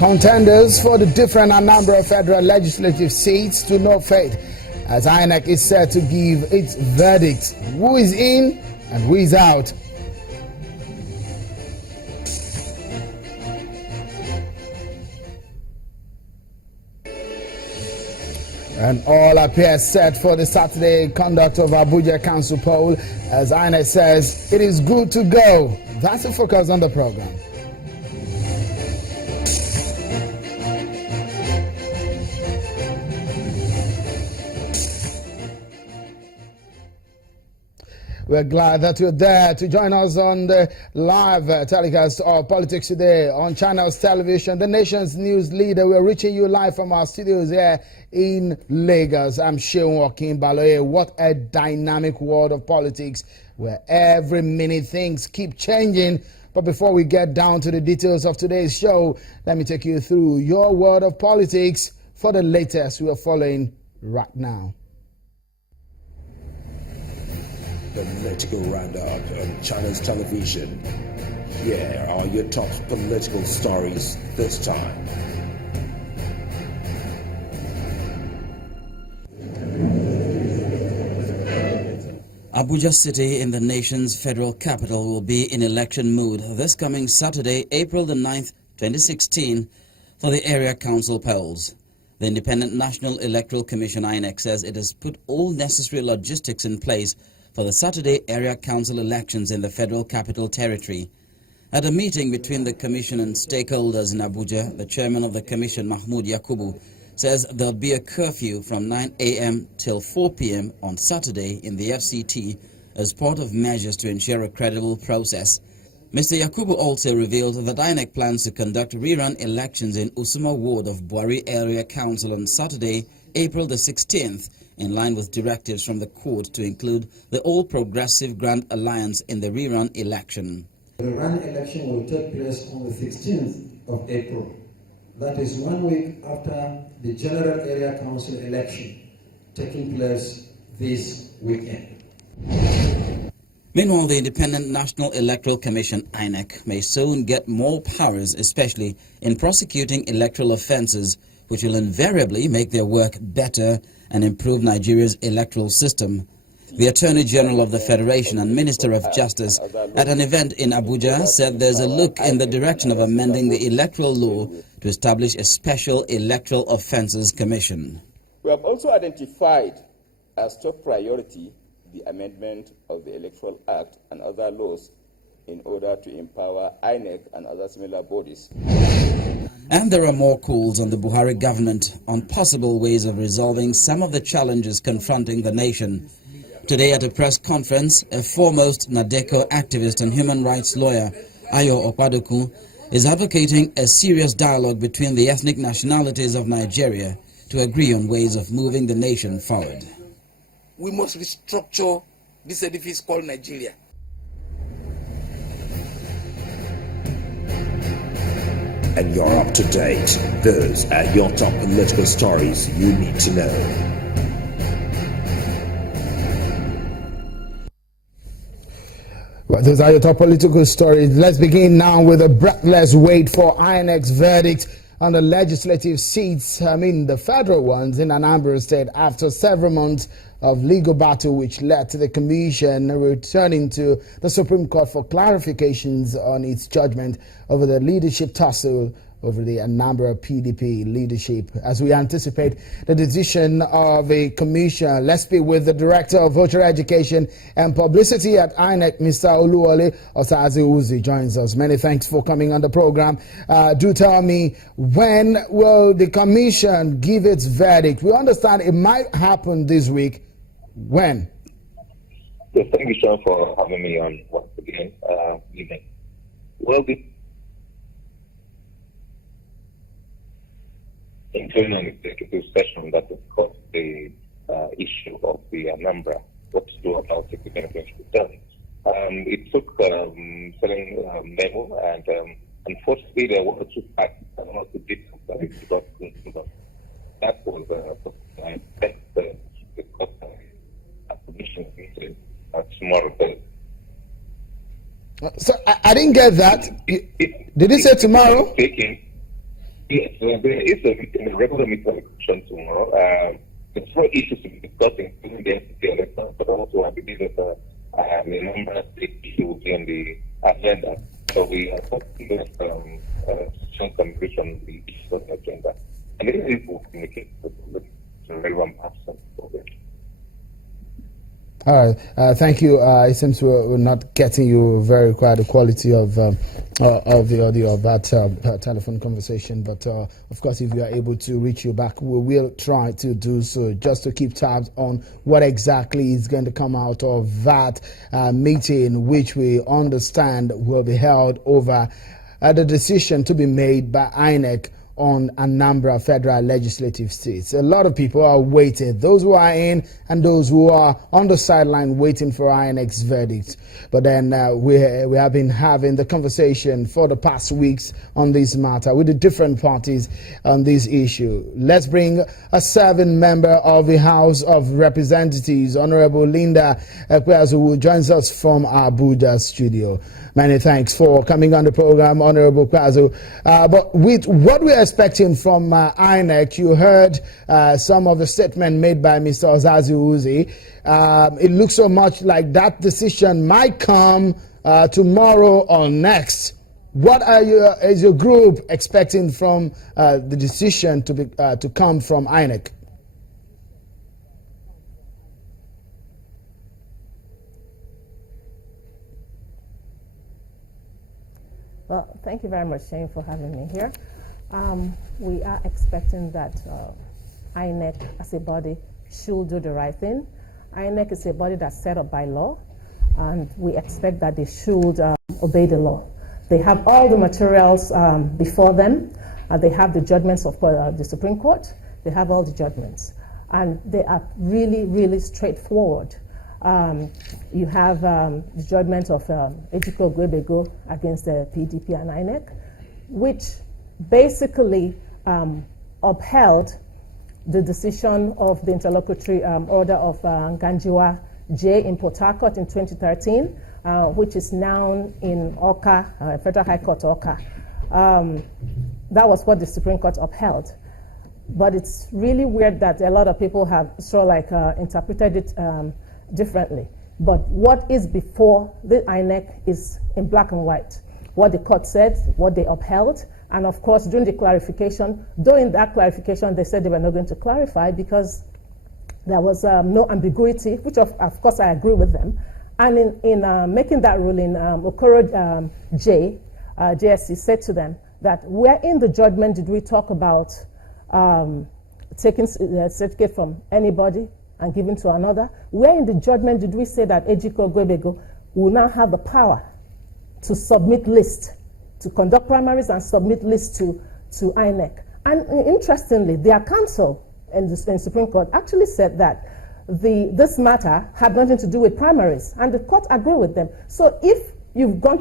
Contenders for the different Anambra federal legislative seats to no fate, as INEC is set to give its verdict. Who is in and who is out? And all appear set for the Saturday conduct of Abuja Council poll, as INEC says it is good to go. That's the focus on the program. We're glad that you're there to join us on the live telecast of Politics Today on Channels Television, the nation's news leader. We're reaching you live from our studios here in Lagos. I'm Sheon Joaquin Baloye. What a dynamic world of politics where every minute things keep changing. But before we get down to the details of today's show, let me take you through your world of politics for the latest we are following right now. Political roundup on Channels Television. Here are your top political stories this time. Abuja City in the nation's federal capital will be in election mood this coming Saturday, April the 9th, 2016, for the area council polls. The Independent National Electoral Commission INEC says it has put all necessary logistics in place for the Saturday area council elections in the Federal Capital Territory. At a meeting between the Commission and stakeholders in Abuja, the chairman of the Commission, Mahmoud Yakubu, says there'll be a curfew from 9 a.m. till 4 p.m. on Saturday in the FCT as part of measures to ensure a credible process. Mr. Yakubu also revealed that INEC plans to conduct rerun elections in Usuma Ward of Buari Area Council on Saturday, April the 16th, in line with directives from the court to include the All Progressive Grand Alliance in the rerun election. The rerun election will take place on the 16th of April. That is 1 week after the general area council election taking place this weekend. Meanwhile, the Independent National Electoral Commission, INEC, may soon get more powers, especially in prosecuting electoral offences, which will invariably make their work better and improve Nigeria's electoral system. The Attorney General of the Federation and Minister of Justice at an event in Abuja said there's a look in the direction of amending the electoral law to establish a special electoral offences commission. We have also identified as top priority the amendment of the Electoral Act and other laws in order to empower INEC and other similar bodies. And there are more calls on the Buhari government on possible ways of resolving some of the challenges confronting the nation. Today at a press conference, a foremost Nadeko activist and human rights lawyer, Ayo Okwadoku, is advocating a serious dialogue between the ethnic nationalities of Nigeria to agree on ways of moving the nation forward. We must restructure this edifice called Nigeria. And you're up to date. Those are your top political stories you need to know. Well, those are your top political stories. Let's begin now with a breathless wait for INEC's verdict on the legislative seats, the federal ones in Anambra State, after several months of legal battle, which led to the Commission returning to the Supreme Court for clarifications on its judgment over the leadership tussle over the Anambra PDP leadership. As we anticipate the decision of a commission, let's speak with the Director of Voter Education and Publicity at INEC, Mr. Oluwole Osaze Uzi, joins us. Many thanks for coming on the program. Do tell me, when will the commission give its verdict? We understand it might happen this week. When? Yes, thank you, Sean, for having me on once again. Well, the internal executive session that discussed the issue of the Anambra, what to do about it, the benefits to be done. It took selling memo, and unfortunately, there were two facts that were not the details that it got into. That was I expect the commission meeting tomorrow. So I didn't get that. Did he say tomorrow? Yes, there is a meeting, a regular meeting of the Commission tomorrow. The four issues to be discussed, including the entity elections, but also I believe that a number of issues will be on the agenda. So we are hoping that some contribution on the issues on the agenda. And then we will communicate with the relevant person. All right, thank you. It seems we're not getting you very quite the quality of the audio of that telephone conversation. But of course, if you are able to reach you back, we will try to do so, just to keep tabs on what exactly is going to come out of that meeting, which we understand will be held over the decision to be made by INEC on Anambra federal legislative seats. A lot of people are waiting, those who are in and those who are on the sideline waiting for INEC's verdict. But then we have been having the conversation for the past weeks on this matter with the different parties on this issue. Let's bring a serving member of the House of Representatives, Honorable Linda Ekweazu, who joins us from our Abuja studio. Many thanks for coming on the program, Honorable Ekweazu. But with what we are expecting from INEC, you heard some of the statement made by Mr. Ozazi Uzi. It looks so much like that decision might come tomorrow or next. What is your group expecting from the decision to come from INEC? Well, thank you very much, Shane, for having me here. We are expecting that INEC as a body should do the right thing. INEC is a body that's set up by law, and we expect that they should obey the law. They have all the materials before them. They have the judgments of the Supreme Court. They have all the judgments, and they are really, really straightforward. You have the judgment of Ejiko Gwebego against the PDP and INEC, which basically upheld the decision of the interlocutory order of Nganjiwa J in Port Harcourt in 2013, which is now in Oka, Federal High Court Oka. That was what the Supreme Court upheld. But it's really weird that a lot of people have interpreted it differently. But what is before the INEC is in black and white. What the court said, what they upheld, and of course during the clarification, during that clarification they said they were not going to clarify because there was no ambiguity, which of course I agree with them. And in making that ruling, Okoro JSC said to them that where in the judgment did we talk about taking a certificate from anybody and giving to another? Where in the judgment did we say that Ejiko Gwebego will now have the power to submit lists, to conduct primaries and submit lists to INEC? And interestingly, their counsel in the Supreme Court actually said that this matter had nothing to do with primaries, and the court agreed with them. So if you've gone